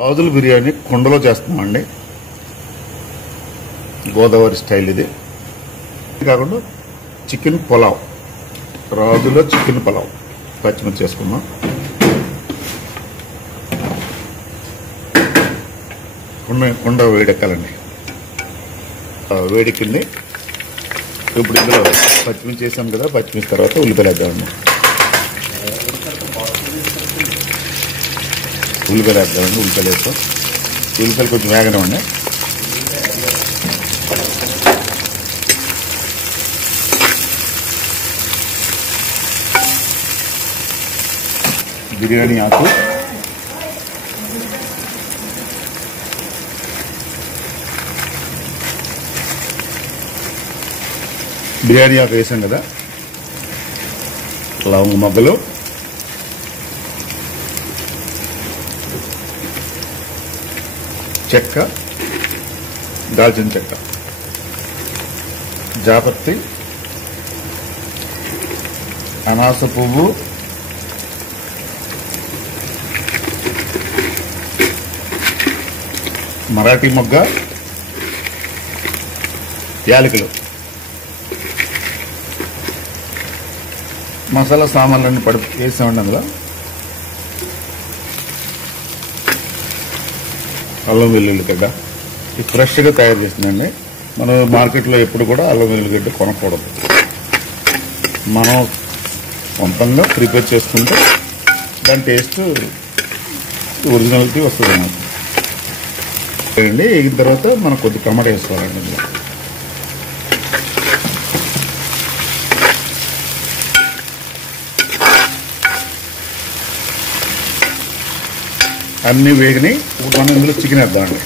రాజుల బిర్యానీ కుండలో చేస్తున్నామండి. గోదావరి స్టైల్ ఇది కాకుండా చికెన్ పులావ్, రాజులో చికెన్ పులావ్ పచ్చిమిర్చి చేసుకున్నాం. కుండ వేడెక్కాలండి. వేడెక్కింది. ఇప్పుడు ఇందులో పచ్చిమిర్చి వేసాం కదా, పచ్చిమిర్చి తర్వాత ఉల్లిపాయలు వేద్దామండి. ఉల్లిపాయలు వేద్దామండి. ఉల్లిపాయలు వేస్తాం. ఉల్లిపాయలు కొంచెం వేగనివ్వండి. బిర్యానీ ఆకు, బిర్యానీ ఆకు వేసాం కదా, లవంగ మొగ్గలు, చెక్క, దాల్చిన చెక్క, జాపత్రి, అనాస పువ్వు, మరాఠీ మొగ్గ, యాలకులు, మసాలా సామాన్లన్నీ వేసామండి. అందులో అల్లం వెల్లుల్లిగడ్డ, ఇది ఫ్రెష్గా తయారు చేసిందండి. మనం మార్కెట్లో ఎప్పుడు కూడా అల్లం వెల్లుల్లిగడ్డ కొనకూడదు. మనం సొంతంగా ప్రిపేర్ చేసుకుంటే దాని టేస్ట్ ఒరిజినాలిటీ వస్తుంది అన్నమాట. అండి ఎగిన తర్వాత మనం కొద్ది టమాటా వేసుకోవాలండి. ఇందులో అన్ని వేగినాయి. మనం ఇందులో చికెన్ వేద్దామండి.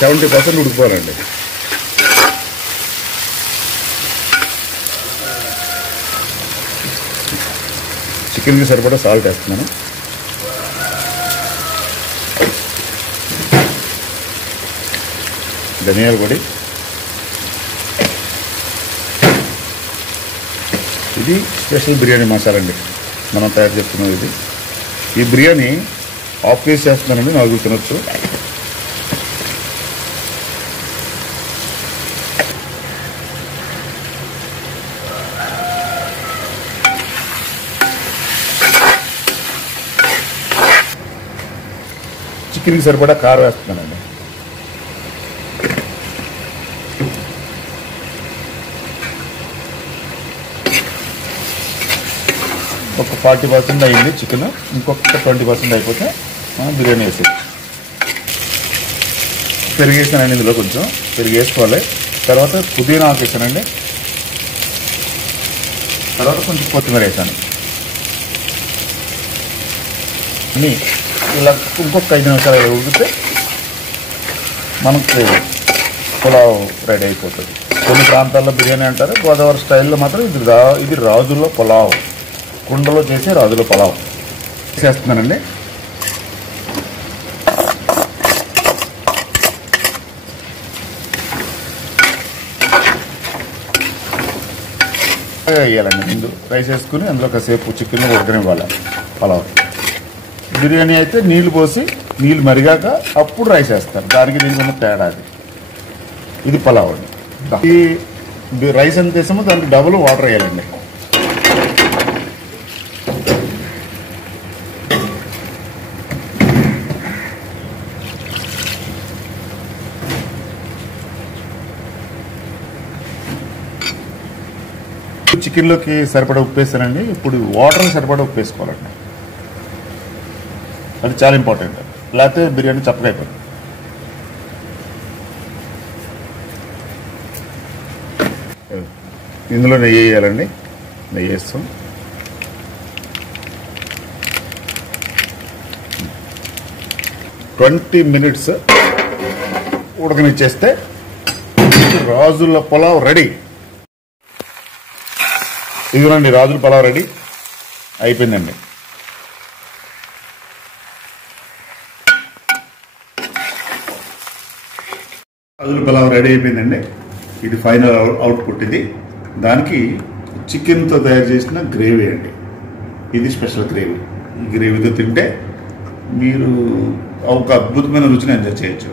సెవెంటీ 70% ఉడికిపోవాలండి. చికెన్కి సరిపడా సాల్ట్ వేస్తున్నాను. ధనియాల పొడి, ఇది స్పెషల్ బిర్యానీ మసాలా అండి మనం తయారు చేస్తున్నాం. ఇది ఈ బిర్యానీ హాఫ్ కేజీ చేస్తున్నానండి, 4 తినొచ్చు. చికెన్కి సరిపడా కారం వేస్తున్నానండి. ఒక 40% అయింది చికెన్. ఇంకొక 20% అయిపోతే బిర్యానీ వేసి పెరుగు వేసానండి. ఇందులో కొంచెం పెరుగు వేసుకోవాలి. తర్వాత పుదీనా ఆకు వేసానండి. తర్వాత కొంచెం కొత్తిమీర వేసాను. అన్నీ ఇలా ఇంకొక 5 నిమిషాలు ఉడికితే మనకి పులావ్ రెడీ అయిపోతుంది. కొన్ని ప్రాంతాల్లో బిర్యానీ అంటారు, గోదావరి స్టైల్లో మాత్రం ఇది రాజుల పులావ్, కుండలో చేసే రాజుల పులావ్ చేస్తున్నానండి. వేయాలండి. ముందు రైస్ వేసుకుని అందులో కాసేపు చికెన్ ఉడకనివ్వాలి. పులావ్ బిర్యానీ అయితే నీళ్లు పోసి నీళ్ళు మరిగాక అప్పుడు రైస్ వేస్తారు. దానికి దీనికి ఉన్న తేడా అది. ఇది పులావ్ అండి. ఈ రైస్ ఎంత వేసామో దానికి డబుల్ వాటర్ వేయాలండి. చికెన్లోకి సరిపడా ఉప్పు వేస్తానండి. ఇప్పుడు వాటర్ సరిపడా ఉప్పు వేసుకోవాలండి. అది చాలా ఇంపార్టెంట్. లేకపోతే బిర్యానీ చప్పగా అయిపోతుంది. ఇందులో నెయ్యి వేయాలండి. నెయ్యి వేస్తాం. ట్వంటీ మినిట్స్ ఉడకనిచ్చేస్తే రాజుల పులావ్ రెడీ. ఇదిగోనండి రాజుల పులావ్ రెడీ అయిపోయిందండి. అదులు పులావ్ రెడీ అయిపోయిందండి. ఇది ఫైనల్ అవుట్పుట్. ఇది దానికి చికెన్తో తయారు చేసిన గ్రేవీ అండి. ఇది స్పెషల్ గ్రేవీ. ఈ గ్రేవీతో తింటే మీరు ఒక అద్భుతమైన రుచిని ఎంజాయ్ చేయొచ్చు.